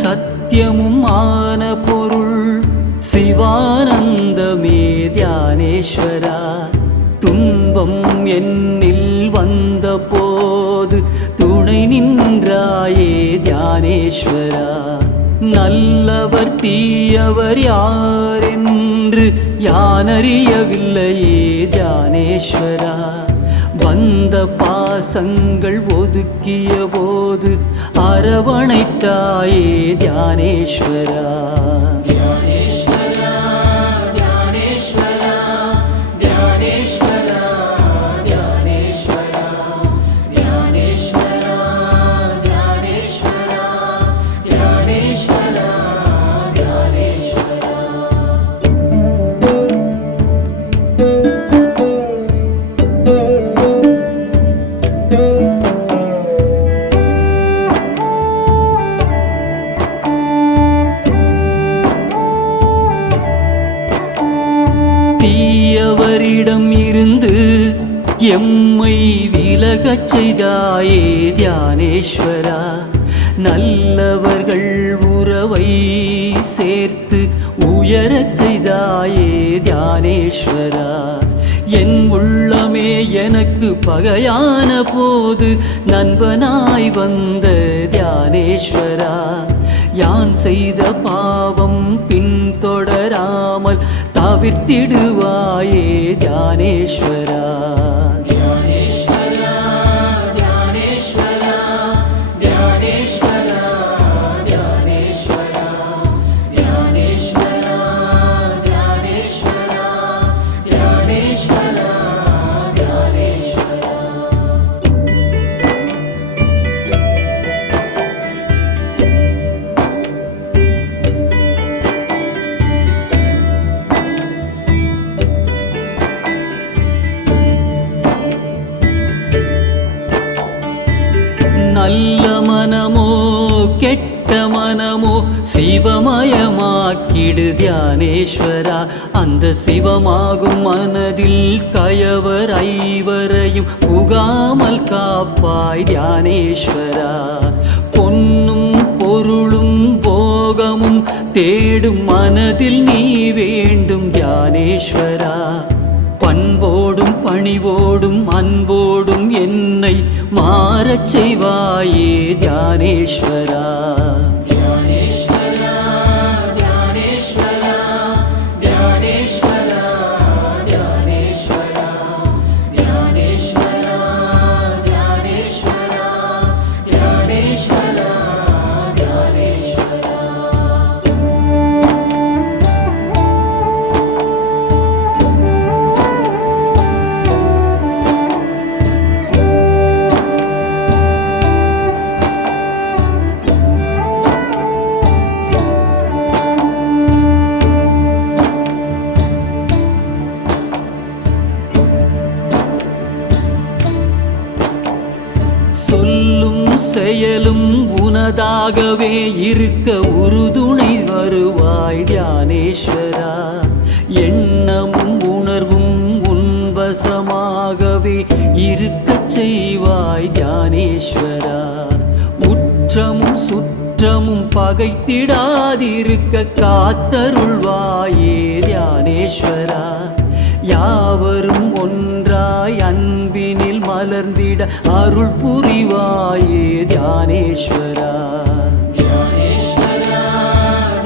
சத்தியமும் ஆன பொருள் சிவானந்தமே தியானேஸ்வரா. துன்பம் என்னில் வந்த போது துணை நின்றாயே தியானேஸ்வரா. நல்லவர் தீயவர் யாரென்று யானறியவில்லையே தியானேஸ்வரா. வந்த பாசங்கள் ஒதுக்கிய போது அரவணைத்தாயே தியானேஸ்வரா. தியானேஸ்வரா தியானேஸ்வரா தியானேஸ்வரா தியானேஸ்வரா தியானேஸ்வரா தியானேஸ்வரா தியானேஸ்வரா தியானேஸ்வரா. தீயவரிடம் இருந்து எம்மை விலகச் செய்தாயே தியானேஸ்வரா. நல்லவர்கள் உறவை சேர்த்து உயரச் செய்தாயே தியானேஸ்வரா. என் உள்ளமே எனக்கு பகையான போது நண்பனாய் வந்த தியானேஸ்வரா. யான் செய்த பாவம் பின்தொடராமல் தவிர்த்திடுவாயே தியானேஸ்வரா. தியானேஸ்வரா தியானேஸ்வரா தியானேஸ்வரா தியானேஸ்வரா தியானேஸ்வரா தியானேஸ்வரா தியானேஸ்வரா தியானேஸ்வரா. நல்ல மனமோ கெட்ட மனமோ சிவமயமாக்கிடு தியானேஸ்வரா. அந்த சிவமாகும் மனதில் கயவர் ஐவரையும் புகாமல் காப்பாய் தியானேஸ்வரா. பொன்னும் பொருளும் போகமும் தேடும் மனதில் நீ வேண்டும் தியானேஸ்வரா. பண்போடும் பணிவோடும் அன்போடும் என்னை மாறச் செய்வாயே தியானேஸ்வரா. தியானேஸ்வரா தியானேஸ்வரா தியானேஸ்வரா தியானேஸ்வரா தியானேஸ்வரா தியானேஸ்வரா தியானேஸ்வரா தியானேஸ்வரா. சொல்லும் செயலும் உனதாகவே இருக்க உறுதுணை வருவாய் தியானேஸ்வரா. எண்ணமும் உணர்வும் உன்வசமாகவே இருக்கச் செய்வாய் தியானேஸ்வரா. உற்றமும் சுற்றமும் பகைத்திடாதிருக்க காத்தருள்வாயே தியானேஸ்வரா. யாவரும் ஒன்றாய் அன்பினில் மலர்ந்திட அருள் புரிவாயே தியானேஸ்வரா. தியானேஸ்வரா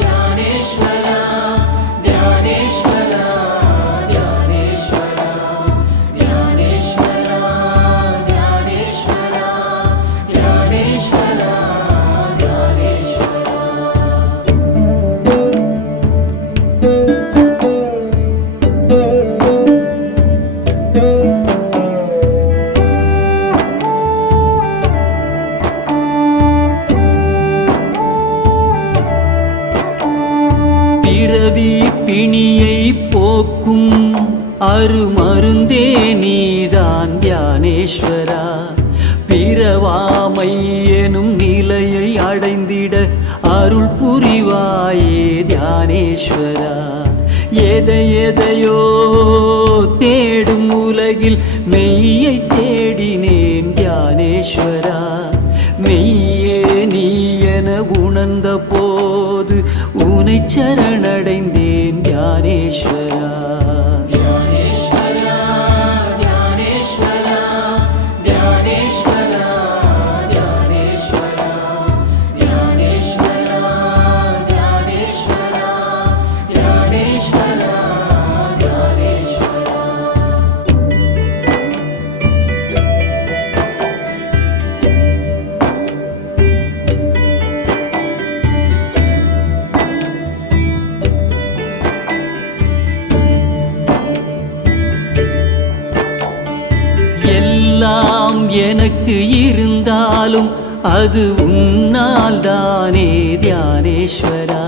தியானேஸ்வரா தியானேஸ்வரா தியானேஸ்வரா தியானேஸ்வரா தியானேஸ்வரா தியானேஸ்வரா தியானேஸ்வரா. பிறவி பிணியை போக்கும் அருமருந்தே நீதான் தியானேஸ்வரா. பிறவாமை எனும் நிலையை அடைந்திட அருள் புரிவாயே தியானேஸ்வரா. எதையோ தேடும் உலகில் மெய்யை தேடினேன் தியானேஸ்வரா. மெய்யே நீ என உணர்ந்த போ உனை சரணடைந்தேன் தியானேஸ்வரா. தியானேஸ்வரா தியானேஸ்வரா தியானேஸ்வரா தியானேஸ்வரா தியானேஸ்வரா தியானேஸ்வரா தியானேஸ்வரா தியானேஸ்வரா. எல்லாம் எனக்கு இருந்தாலும் அது உன்னால் தானே தியானேஸ்வரா.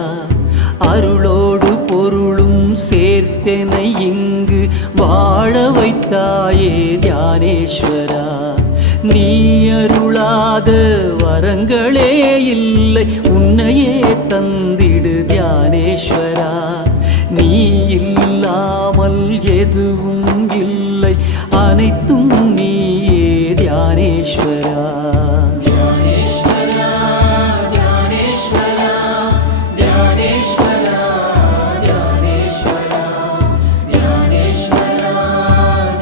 அருளோடு பொருளும் சேர்த்தெனை இங்கு வாழ வைத்தாயே தியானேஸ்வரா. நீ அருளாத வரங்களே இல்லை, உன்னையே தந்திடு தியானேஸ்வரா. நீ இல்லாமல் எதுவும் இல்லை, அனைத்தும் நீயே தியானேஸ்வரா. தியானேஸ்வரா தியானேஸ்வரா தியானேஸ்வரா தியானேஸ்வரா தியானேஸ்வரா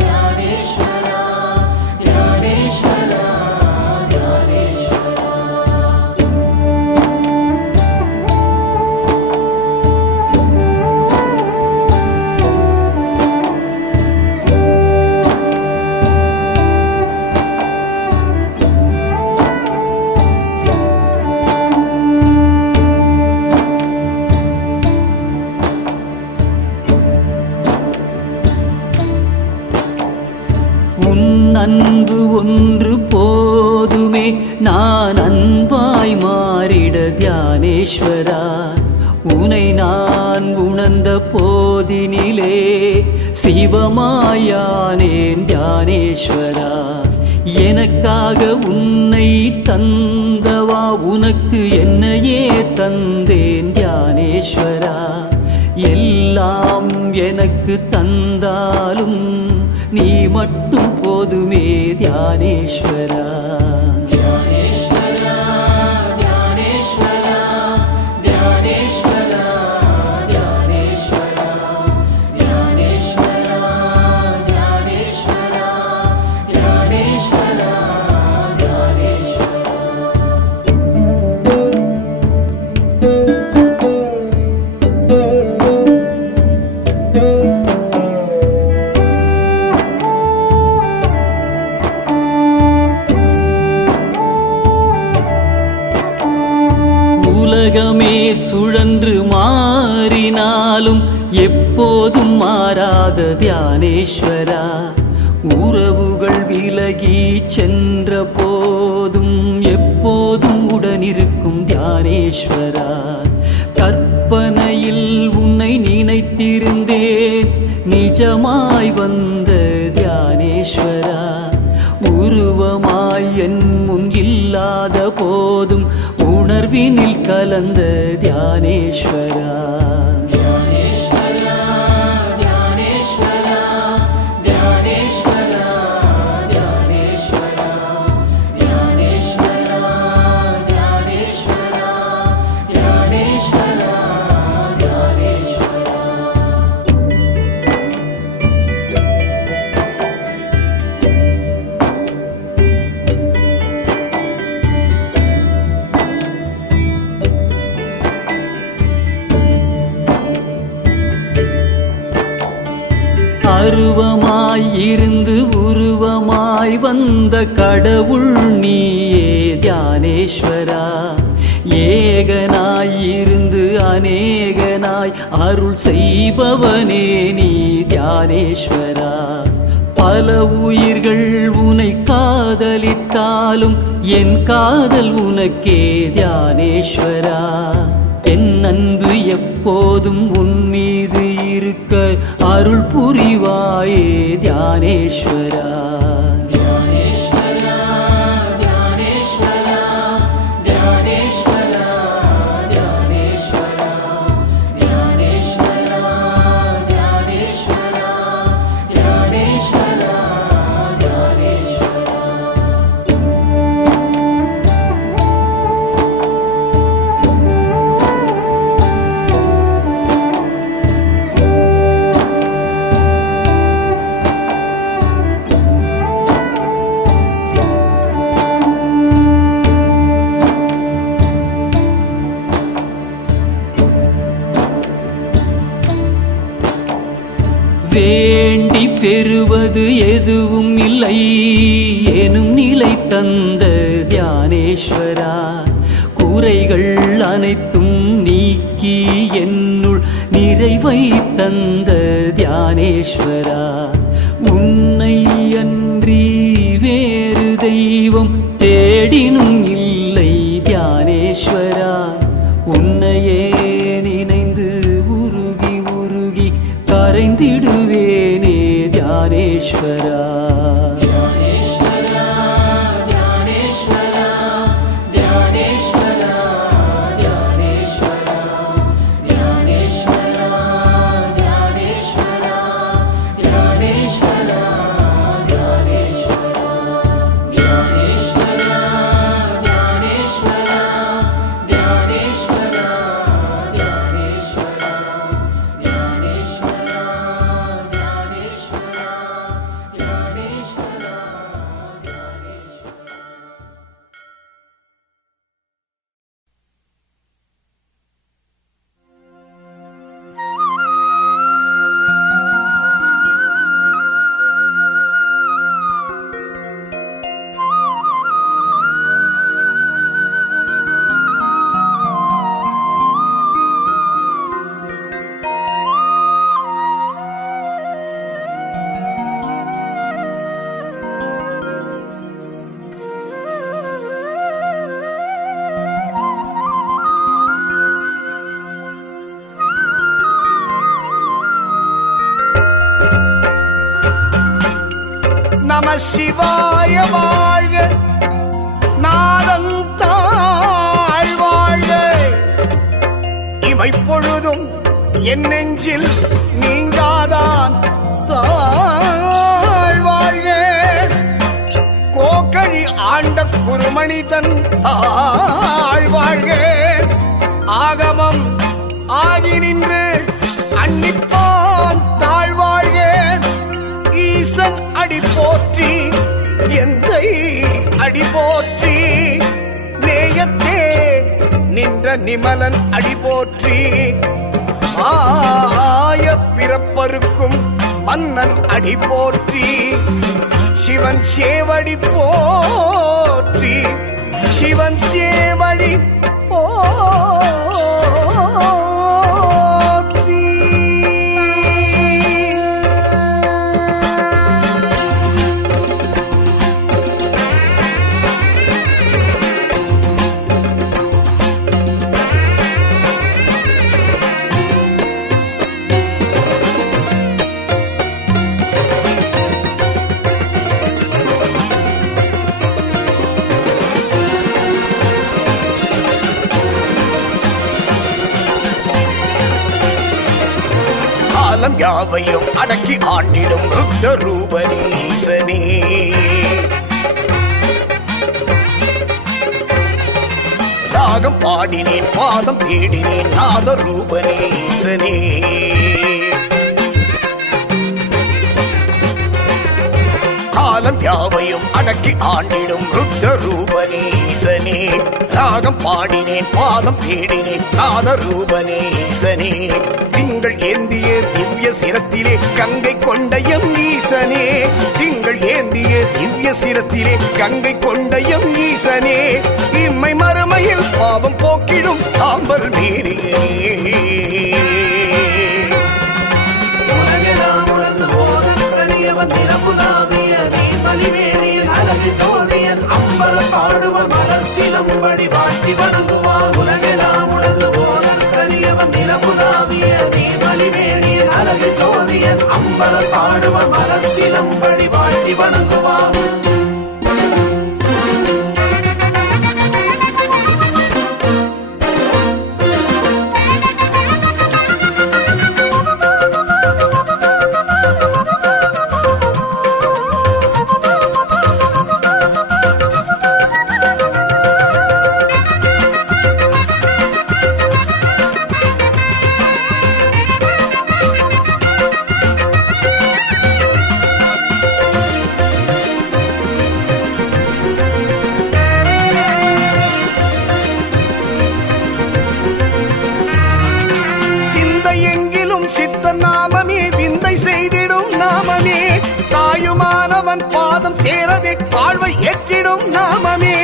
தியானேஸ்வரா தியானேஸ்வரா தியானேஸ்வரா. உன் அன்பு ஒன்று போதுமே, நான் அன்பாய் மாறிட தியானேஸ்வரா. உனை நான் உணர்ந்த போதினிலே சிவமாயானேன் தியானேஸ்வரா. எனக்காக உன்னை தந்தவா, உனக்கு என்னையே தந்தேன் தியானேஸ்வரா. எல்லாம் எனக்கு தந்தாலும் நீ மட்டும் போதுமே தியானேஸ்வரா. தியானேஸ்வரா தியானேஸ்வரா தியானேஸ்வரா தியானேஸ்வரா தியானேஸ்வரா தியானேஸ்வரா தியானேஸ்வரா தியானேஸ்வரா. உலகமே சுழன்று மாறினாலும் எப்போதும் மாறாத தியானேஸ்வரா. உறவுகள் விலகி சென்ற போதும் எப்போதும் உடனிருக்கும் தியானேஸ்வரா. கற்பனையில் உன்னை நினைத்திருந்தேன், நிஜமாய் வந்த தியானேஸ்வரா. உருவமாய் என் முன் இல்லாத போதும் உணர்வினில் கலந்த தியானேஸ்வரா. தியானேஸ்வரா தியானேஸ்வரா தியானேஸ்வரா தியானேஸ்வரா தியானேஸ்வரா தியானேஸ்வரா தியானேஸ்வரா தியானேஸ்வரா. அருவமாய் இருந்து உருவமாய் வந்த கடவுள் நீயே தியானேஸ்வரா. ஏகனாய் இருந்து அநேகனாய் அருள் செய்பவனே நீ தியானேஸ்வரா. பல உயிர்கள் உனை காதலித்தாலும் என் காதல் உனக்கே தியானேஸ்வரா. என் அன்பு எப்போதும் உன் மீது இருக்க அருள் புரிவாயே தியானேஸ்வரா. தியானேஸ்வரா தியானேஸ்வரா தியானேஸ்வரா தியானேஸ்வரா தியானேஸ்வரா தியானேஸ்வரா தியானேஸ்வரா தியானேஸ்வரா. பெறுவது எதுவும் இல்லை எனும் நிலை தந்த தியானேஸ்வரா, குறைகள் அனைத்தும் நீக்கி என்னுள் நிறைவை தந்த தியானேஸ்வரா, உன்னை அன்றி வேறு தெய்வம் தேடினும் இல்லை தியானேஸ்வரா, உன்னையே நினைந்து உருகி உருகி கரைந்திடுவேனே தியானேஸ்வரா. நம சிவாய வாழ்க, நாதம் தாழ் வாழ்க, இமைப்பொழுதும் என் நெஞ்சில் நீங்காதான் தாழ் வாழ்க, கோக்கழி ஆண்ட குருமணி தன் தாழ் வாழ்க, ஆகமம் ஆகி நின்று அன்னிப்பான் தாழ் வாழ்க, ஈசன் அடி போற்றி எந்தை அடி போற்றி, நேயத்தே நின்ற நிமலன் அடி போற்றி, ஆய பிறப்பருக்கும் மன்னன் அடி போற்றி, சிவன் சேவடி போற்றி, சிவன் சேவடி யாவையும் அடக்கி ஆண்டிடும் ருத்ர ரூபனீசனே, ராகம் பாடினேன் பாதம் தேடினேன் நாத ரூபனீசனே, காலம் யாவையும் அடக்கி ஆண்டிடும் ருத்ர ரூபனீசனே, ராகம் பாடினேன் பாதம் தேடினேன் நாத ரூபனீசனே, திங்கள் ஏந்திய திவ்ய சிரத்திலே கங்கை கொண்டயம் ஈசனே, திங்கள் ஏந்திய திவ்ய சிரத்திலே கங்கை கொண்டயம் ஈசனே, இம்மை மறுமையில் பாவம் போக்கிடும் சாம்பல் மீறியே, உலகெல்லாம் உணர்ந்து போதன் கரியவன் நிரம்புலாவிய நீர்மலிவேணியில் அழகு ஜோதியன் அம்பலம் பாடுவன் மலர் சிலம்படி வாட்டி வணங்குவான், உலகெல்லாம் உணர்ந்து போதன் கரியவன் நிரம்புலாவிய நீர்மலிவேணியில் அழகு ஜோதியன் அம்பலம் பாடுவன் மலர் சிலம்படி வாட்டி வணங்குவான். தாயுமானவன் பாதம் சேரவே வாழ்வை ஏற்றிடும் நாமமே.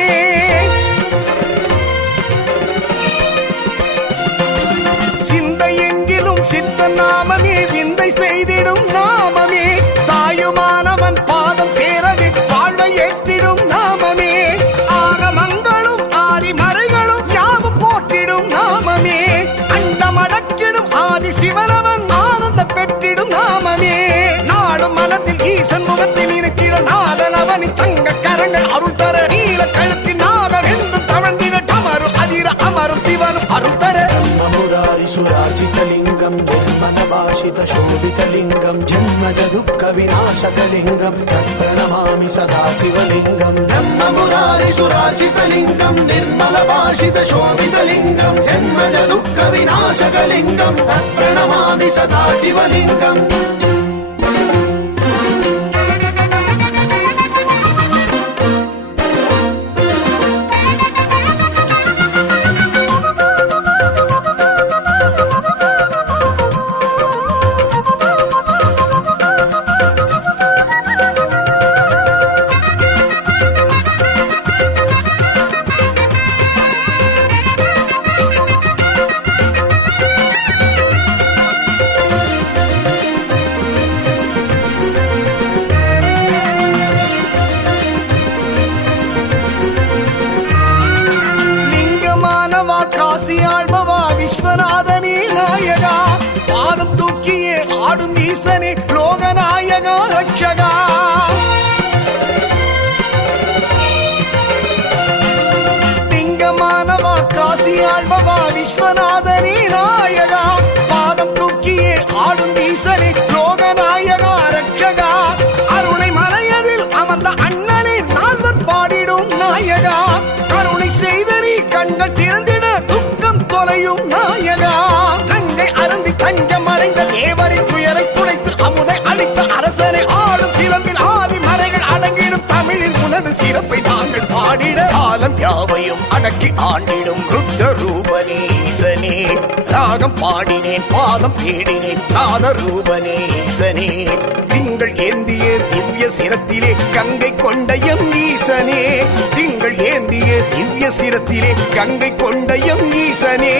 சிந்தை எங்கிலும் சித்த நாமமே, விந்தை செய்திடும் நாமமே. தாயுமானவன் பாதம் சேரவே வாழ்வை ஏற்றிடும் நாமமே. ஆகமங்களும் ஆதிமறைகளும் யாவும் போற்றிடும் நாமமே. அண்டமடக்கிடும் ஆதி சிவனவன் ஆனந்த பெற்றிடும் நாமமே. நாடும் மனத்தில் ஈசன் முகத்தை நினைத்திட நாதன் அவனின் தங்க கரங்கள் அருள் தர நீல கழுத்தின் நாதம் என்றும் தவழ்ந்திட அமரும் அதிர அமரும் சிவனும் அருள் தர. சுராஜிதலிங்கம் ஜன்மனபாஷிதசோபிதலிங்கம் ஜன்மஜ துக்க விநாசகலிங்கம் தத்பிரணமாமி சதா சிவலிங்கம். பிரம்மமுராரி சுராஜிதலிங்கம் நிர்மலபாஷிதசோபிதலிங்கம் ஜன்மஜ துக்க விநாசகலிங்கம் தத்பிரணமாமி சதா சிவலிங்கம். காசியாழ்பவா விஸ்வநாதனே நாயகா, பாதம் தூக்கியே ஆடும் ஈசனே லோகநாயகா ரட்சகா. லிங்கமானவா காசியாழ்பவா விஸ்வநாதனே நாயகா, பாதம் தூக்கியே ஆடும் ஈசனே லோகநாயகா ரட்சகா. அருணை மலையதில் அமர்ந்த அண்ணனே நால்வர் பாடிடும் நாயகா. கருணை செய்த நீ கண்கள் திறந்திட துக்கம் தொலையும் நாயகா. கங்கை அருந்தி தஞ்சம் அடைந்த தேவரின் துயரை துடைத்து அமுதை அளித்த அரசனை ஆடும் சிலம்பில் ஆதி மறைகள் அடங்கிடும் தமிழில் உனது சிறப்பை நாங்கள் பாடிட. காலம் யாவையும் அடக்கி ஆண்டிடும் ருத்ர ரூபனீசனே. ராகம் பாடினேன் பாதம் தேடினேன் நாத ரூபனீசனே. திங்கள் ஏந்திய திவ்ய சிரத்திலே கங்கை கொண்ட எம் ஈசனே. திங்கள் ஏந்திய திவ்ய சிரத்திலே கங்கை கொண்ட எம் ஈசனே.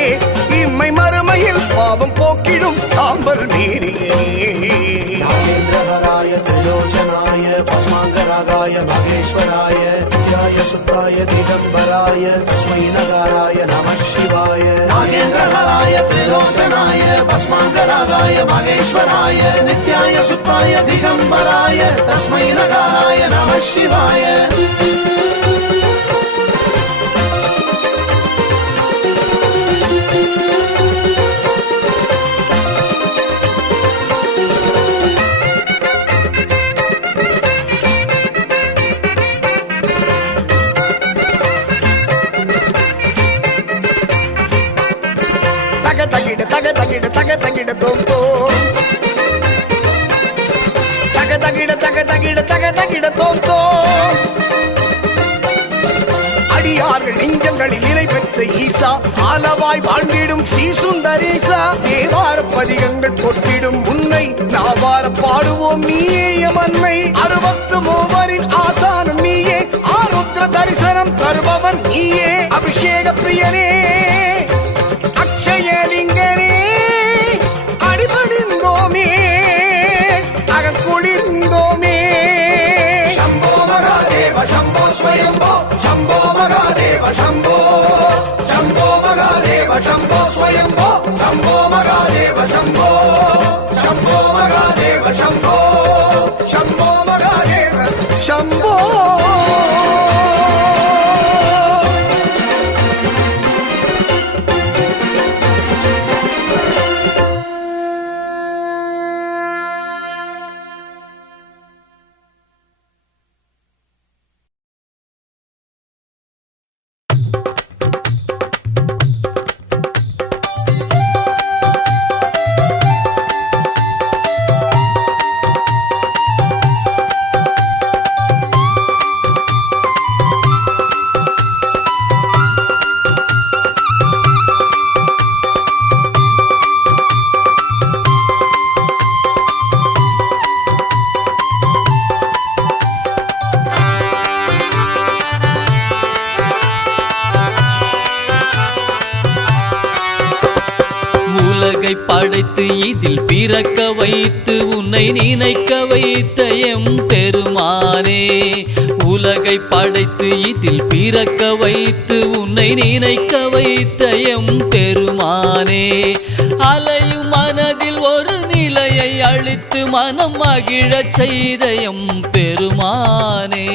இம்மை மறுமையில் பாவம் போக்கிடும் சாம்பல் மீறியே. நாகேந்திரஹராய திரிலோச்சனாய பஸ்மாங்கராகாய மகேஸ்வராய நித்யாய சுத்தாய திகம்பராய தஸ்மை நகாராய நமः சிவாய. நாகேந்திரஹராய திரிலோச்சனாய பஸ்மாங்கராகாய மகேஸ்வராய நித்யாய சுத்தாய திகம்பராய தஸ்மை நகாராய நமः சிவாய. தக தகிட தக தகிட தோம் தோம். தக தகிட தக தகிட தக தகிட தோம் தோம். அடியார்கள் நெஞ்சங்களில் நிலை பெற்ற ஈசா, ஆலவாய் வாழ்ந்திடும் ஸ்ரீ சுந்தரேசா. தேவார பதிகங்கள் போற்றிடும் உன்னை நாவார பாடுவோம் நீயே எமன்னை. 63 ஆசானும் நீயே, ஆருத்ர தரிசனம் தருபவன் நீயே. அபிஷேக பிரியனே அக்ஷயலிங்கனே அடிபணிந்தோமே அகக்குளிர்ந்தோமே. शम्भो महादेव शम्भो स्वयम्भो शम्भो महादेव शम्भो शम्भो महादेव शम्भो स्वयम्भो शम्भो महादेव शम्भो शम्भो महादेव शम्भो शम्भो महादेव शम्भो. படைத்து இதில் பிறக்க வைத்து உன்னை நினைக்க வைத்த எம் பெருமானே. உலகை படைத்து இதில் பிறக்க வைத்து உன்னை நினைக்க வைத்த எம் பெருமானே. அலையும் மனதில் ஒரு நிலையை அளித்து மனம் மகிழச் செய்த எம் பெருமானே.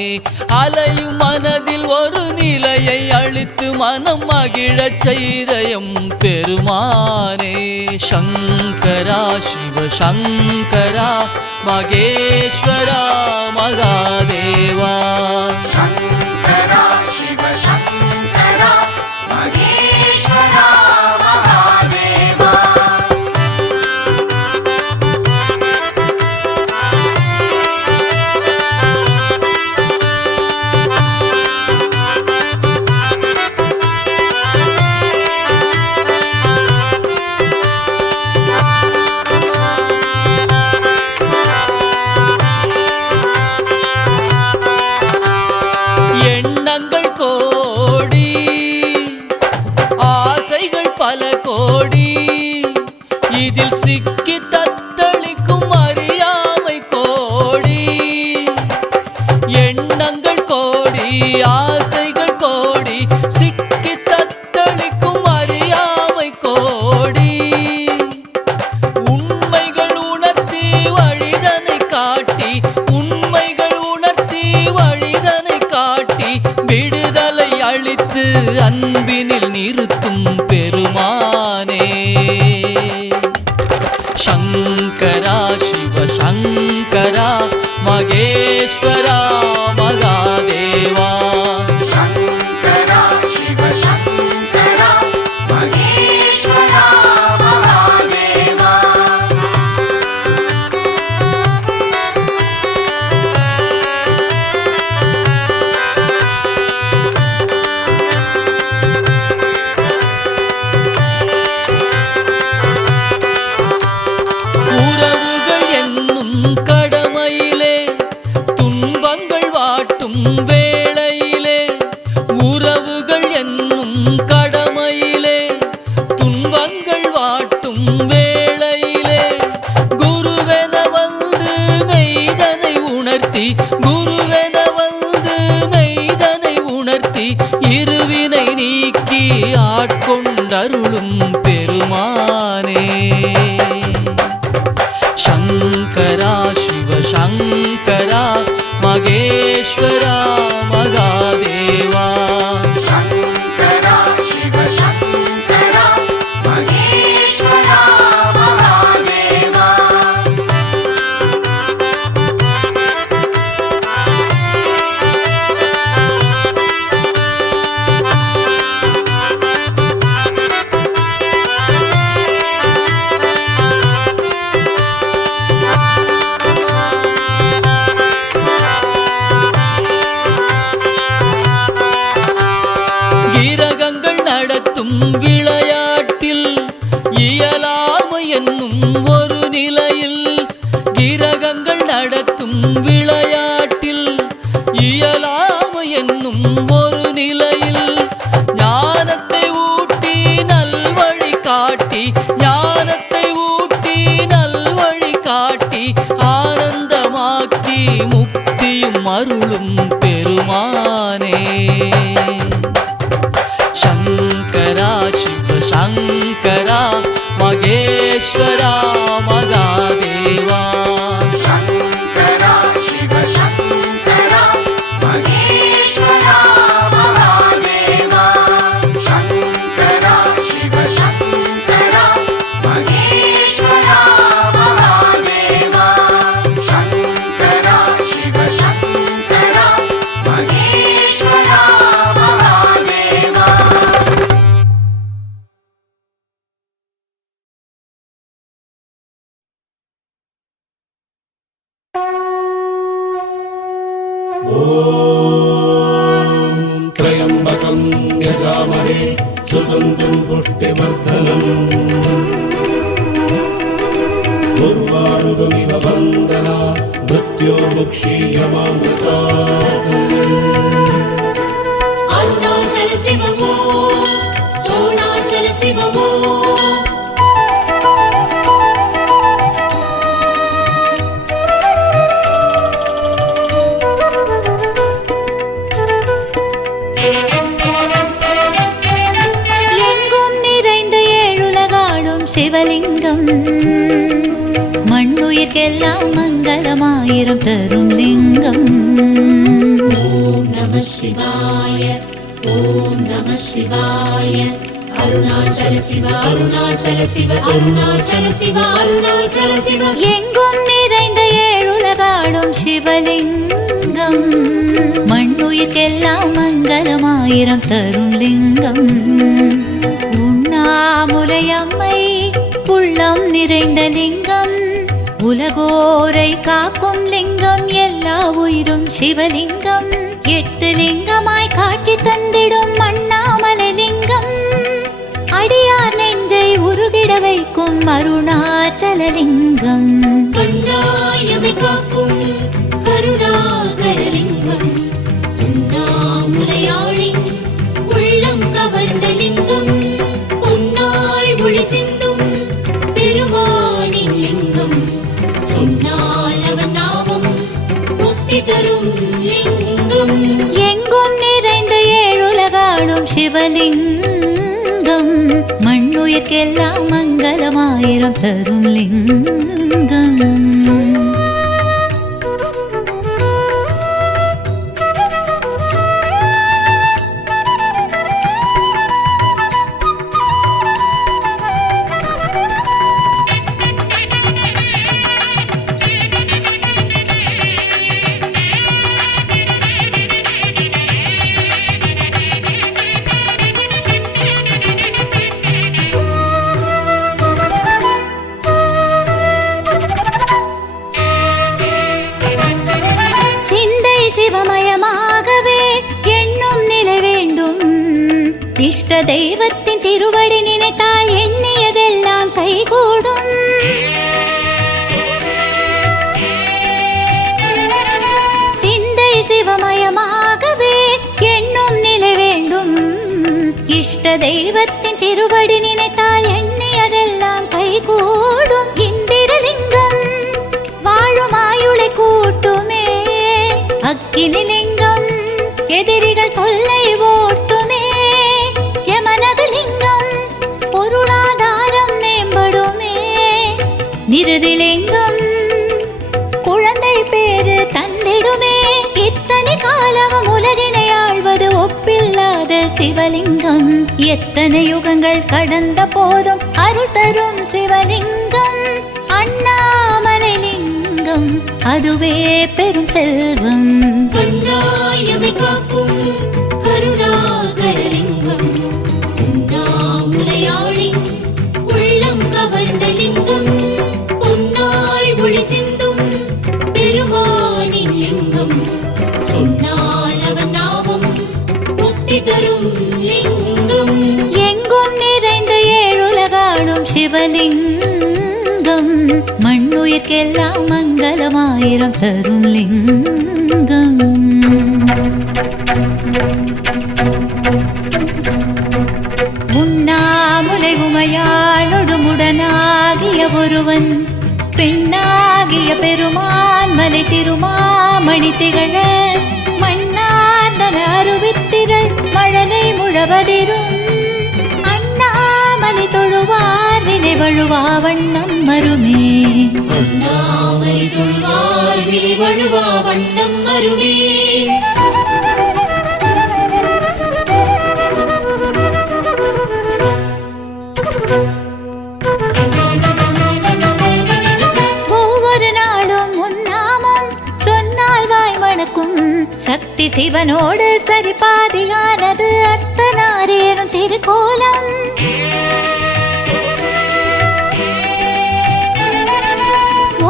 அலையும் மனதில் ஒரு நிலையை அளித்து மனம் மகிழச் செய்த எம் பெருமானே. சங்கரா சிவ சங்கரா மகேஸ்வரா மகாதேவா. சங்கரா சிவ சங்கரா மகேஸ்வரா மகாதேவா. எண்ணங்கள் கோடி ஆசைகள் பல கோடி இதில் சிக்கி தத்தளிக்கும் அறியாமை கோடி. எண்ணங்கள் கோடி ஆசைகள் கோடி சிக்கி தத்தளிக்கும் அறியாமை கோடி. உண்மைகள் உணர்த்தி வழிதனை காட்டி உண்மைகள் உணர்த்தி வழிதனை காட்டி விடுதலை அளித்து அன்பினில் நிறுத்தும் பெருமானே. சங்கரா சிவ சங்கரா மகேஸ்வரா மகாதேவா. சங்கரா சிவ சங்கரா மகேஸ்வரா மகாதேவா. உறவுகள் என்னும் கடமையிலே துன்பங்கள் வாட்டும் வேளையிலே. உறவுகள் என்னும் கடமையிலே துன்பங்கள் வாட்டும் வேளையிலே. குருவென வந்து மெய்தனை உணர்த்தி குருவென வந்து மெய்தனை உணர்த்தி இருவினை நீக்கி ஆட்கொண்டருளும் பெருமானே. சங்கரா சிவ சங்கரா மகேஸ்வரா மகாதேவா. சங்கரா சிவ சங்கரா மகேஸ்வரா மகாதேவா. கிரகங்கள் நடத்தும் விளையாட்டில் இயலாமை என்னும் ஒரு நிலையில். கிரகங்கள் நடத்தும் விளையாட்டில் இயலாமை என்னும் ஒரு நிலையில். ஞானத்தை ஊட்டி நல்வழி காட்டி ஞானத்தை ஊட்டி நல்வழி காட்டி ஆனந்தமாக்கி முக்தியும் அருளும் பெருமானே. சங்கரா சிவ சங்கரா மகேஸ்வரா மகாதேவா. சங்கரா சிவ சங்கரா மகேஸ்வரா மகாதேவா. சங்கரா சிவ சங்கரா மகேஸ்வரா மகாதேவா. சங்கரா சிவ சங்கரா மகேஸ்வரா மகாதேவா. त्र्यम्बकं यजामहे सुगन्धिं पुष्टिवर्धनम् उर्वारुकमिव वन्दना मृत्योर्मुक्षीयमामृतात् अरुणाचल शिवमो सोणाचल शिवमो மங்களமாயிரம் தரும் லிங்கம். ஓம் நம சிவாய, ஓம் நம சிவாய. அருணாச்சல சிவ, அருணாச்சல சிவ, அருணாச்சல சிவ, அருணாச்சல சிவ. எங்கும் நிறைந்த ஏழுலகாடும் சிவலிங்கம், மண்ணுயிர்க்கெல்லாம் மங்களமாயிரம் தரும் லிங்கம். உண்ணாமுலையம்மை உள்ளம் நிறைந்த லிங்கம், உலகோரை காக்கும் லிங்கம், எல்லா உயிரும் சிவலிங்கம். 8 லிங்கமாய் காட்சி தந்திடும் அண்ணாமலை லிங்கம், அடியார் நெஞ்சை உருகிட வைக்கும் அருணாச்சலலிங்கம். கண்ணாயமை காக்கும் கருணாகரலிங்கம், உண்ணாமுலையாளி உள்ளம் கவர்ந்த லிங்கம், பொன்னாய் ஒளி சிந்தும் பெருமானின் லிங்கம், சொன்னால் அவன் நாமம் முக்தி தரும் லிங்கம். எங்கும் நிறைந்த ஏழுலகாடும் சிவலிங்கம், மண்ணுயிர்க்கெல்லாம் மங்களமாயிரம் தரும் லிங்கம். இஷ்ட தெய்வத்தின் திருவடி நினைத்தால் எண்ணியதெல்லாம் கைகூடும். சிந்தை சிவமயமாகவே எண்ணும் நிலை வேண்டும். இஷ்ட தெய்வத்தின் திருவடி நினைத்தால் எண்ணியதெல்லாம் கைகூடும். இந்திரலிங்கம் வாழும் ஆயுளை கூட்டுமே, அக்கினிலிங்கம் எதிரிகள் தொல்லை ஓட்டுமே, யமனது லிங்கம் பொருளாதாரம் மேம்படுமே, நிருதிலிங்கம் குழந்தை பேரு தந்திடுமே. இத்தனை காலமும் உலகினை ஆழ்வது ஒப்பில்லாத சிவலிங்கம், எத்தனை யுகங்கள் கடந்த போதும் அருள் தரும் சிவலிங்கம். அண்ணாமலை லிங்கம் அதுவே பெரும் செல்வம். கண்ணாயமை காக்கும் கருணாகரலிங்கம், உண்ணாமுலையாளி உள்ளம் கவர்ந்த லிங்கம், பொன்னாய் ஒளி சிந்தும் பெருமானின் லிங்கம், சொன்னால் அவன் நாமம் முக்தி தரும் லிங்கம். எங்கும் நிறைந்த ஏழுலகாடும் சிவலிங்கம், மண்ணுயிர்க்கெல்லாம் மங்களமாயிரம் தரும் லிங்கம். உண்ணாமுலை உமையாளொடுமுடனாகிய ஒருவன், பெண்ணாகிய பெருமான் மலை திருமாமணி திகழ, மண்ணார்ந்தன அருவித்திரள் மழலை முழவதிரும், அண்ணாமலை தொழுவார் வினை வழுவா வண்ணம் மருமே. அண்ணாமலை தொழுவார் வினை வழுவா வண்ணம் மருமே. ஒவ்வொரு நாளும் உன்னாமம் சொன்னால் வாய் மணக்கும், சக்தி சிவனோடு சரிபாதியானது அர்த்தநாரேறும் திருக்கோலம்.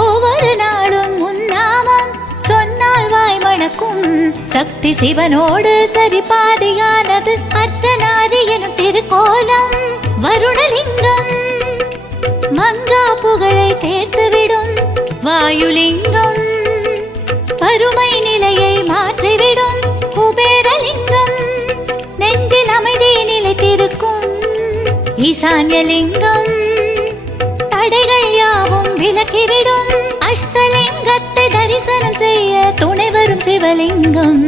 ஒவ்வொரு நாளும் உன்னாமம் சொன்னால் வாய் மணக்கும், சக்தி சிவனோடு சரிபாதியானது அர்த்தநாரி எனும் திருக்கோலம். வருணலிங்கம் மங்கா புகழை சேர்த்துவிடும், வாயுலிங்கம் வறுமை நிலையை மாற்றிவிடும், குபேரலிங்கம் நெஞ்சில் அமைதி நிலைத்திருக்கும், ஈசான்யலிங்கம் தடைகள் யாவும் விலக்கிவிடும், அஷ்டலிங்கத்தை தரிசனம் செய்ய துணை வரும் சிவலிங்கம்,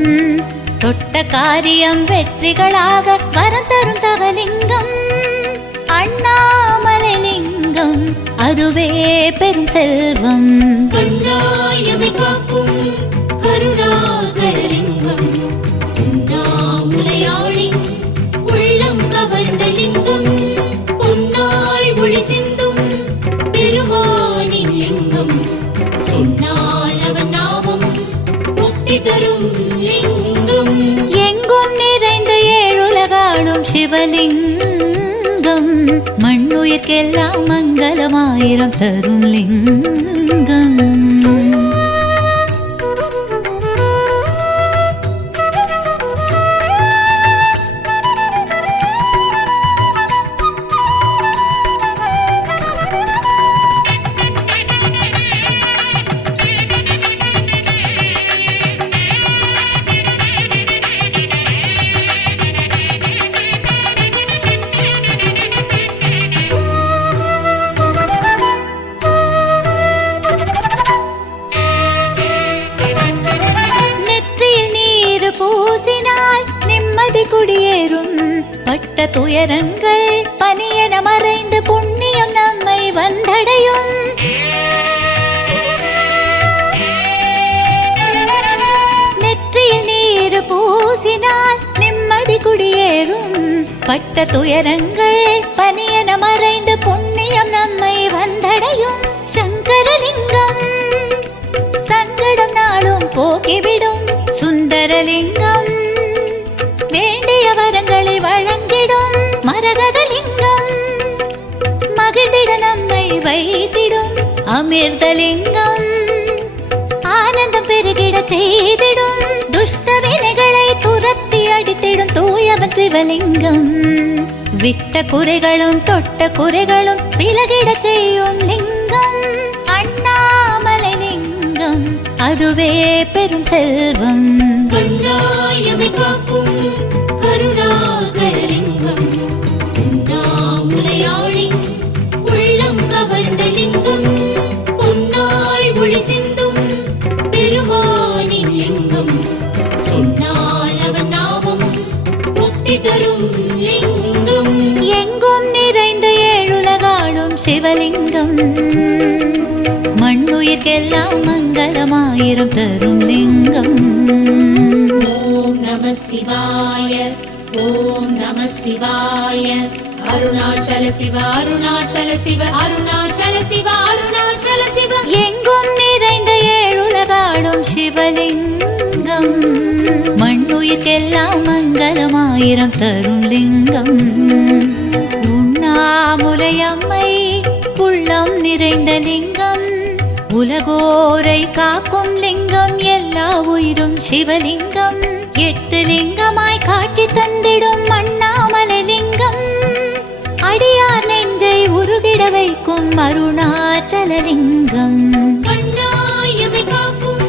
தொட்ட காரியம் வெற்றிகளாக வரம் தரும் தவலிங்கம். அண்ணாமலை லிங்கம் அதுவே பெரும் செல்வம். கண்ணாயமை காக்கும் கருணாகரலிங்கம் உண்ணாமுலையாளின் உள்ளம் கவர்ந்த லிங்கம் பொன்னாய் ஒளி சிந்தும் பெருமானின் லிங்கம் சொன்னால் அவன் நாமம் முக்தி தரும் லிங்கம். எங்கும் நிறைந்த ஏழுலகாளும் சிவலிங்கம் மண்ணுயிர்க்கெல்லாம் மங்களமாயிரம் தரும் லிங்கம். பூசினால் நிம்மதி குடியேறும். பட்ட துயரங்கள் பனியென மறைந்து புண்ணியம் நம்மை வந்தடையும். நெற்றியில் நீர் பூசினால் நிம்மதி குடியேறும். பட்ட துயரங்கள் பனியென மறைந்து புண்ணியம் நம்மை வந்தடையும். சங்கரலிங்கம் சங்கடம் நாளும் போக்கிவிடும். சுந்தரலிங்கம் வேண்டிய வரங்களை வழங்கிடும். மரகதலிங்கம் மகிழ்ந்திட நம்மை வைத்திடும். அமிர்தலிங்கம் ஆனந்தம் பெருகிட செய்திடும். துஷ்ட வினைகளை துரத்தி அடித்திடும் தூயவன் சிவலிங்கம். விட்ட குறைகளும் தொட்ட குறைகளும் விலகிட செய்யும் லிங்கம். அண்ணாமலை லிங்கம் அதுவே பெரும் செல்வம். கண்ணாயமை காக்கும் கருணாகரலிங்கம் உண்ணாமுலையாளின் உள்ளம் கவர்ந்த லிங்கம் பொன்னாய் ஒளி சிந்தும் பெருமானின் லிங்கம் சொன்னால் அவன் நாமம் முக்தி தரும் லிங்கம். எங்கும் நிறைந்த ஏழுலகாளும் சிவலிங்கம் மண்ணுயிர்க்கெல்லாம் மங்களமாயிரம் தரும் லிங்கம். ஓம் நம சிவாய ஓம் நம சிவாய அருணாச்சல சிவ அருணாச்சல சிவ அருணாச்சல சிவ அருணாச்சல சிவ. எங்கும் நிறைந்த ஏழுலகாளும் சிவலிங்கம் மண்ணுயிர்க்கெல்லாம் மங்களமாயிரம் தரும் லிங்கம். உண்ணாமுலையம்மை உள்ளம் நிறைந்த லிங்கம் உலகோரை காக்கும் லிங்கம். எல்லா உயிரும் சிவலிங்கம் 8 லிங்கமாய் காட்சி தந்திடும் அண்ணாமலை லிங்கம். அடியார் நெஞ்சை உருகிட வைக்கும் அருணாச்சலலிங்கம். கண்ணாயமை காக்கும்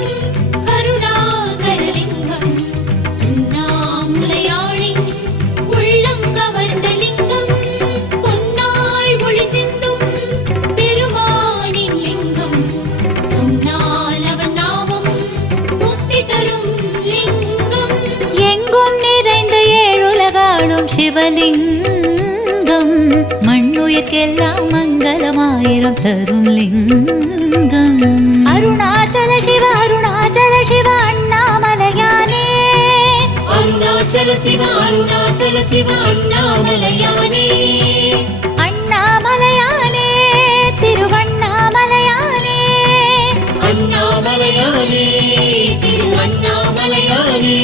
கருணாகரலிங்கம் உண்ணாமுலையாளின் உள்ளம் கவர்ந்த லிங்கம் பொன்னாய் ஒளி சிந்தும் பெருமானின் லிங்கம் சொன்னால் அவன் நாமம் முக்தி தரும் லிங்கம். எங்கும் நிறைந்த ஏழுலகாளும் சிவலிங்கம் மண்ணுயிர்க்கெல்லாம் மங்களமாயிரம் தரும் லிங்கம். அருணாச்சல சிவ அருணாச்சல சிவ அண்ணாமலையானே. அருணாச்சல சிவ அருணாச்சல சிவ அண்ணாமலையானே. அண்ணாமலையானே திருவண்ணாமலையானே. அண்ணாமலையானே திரு அண்ணாமலையானே.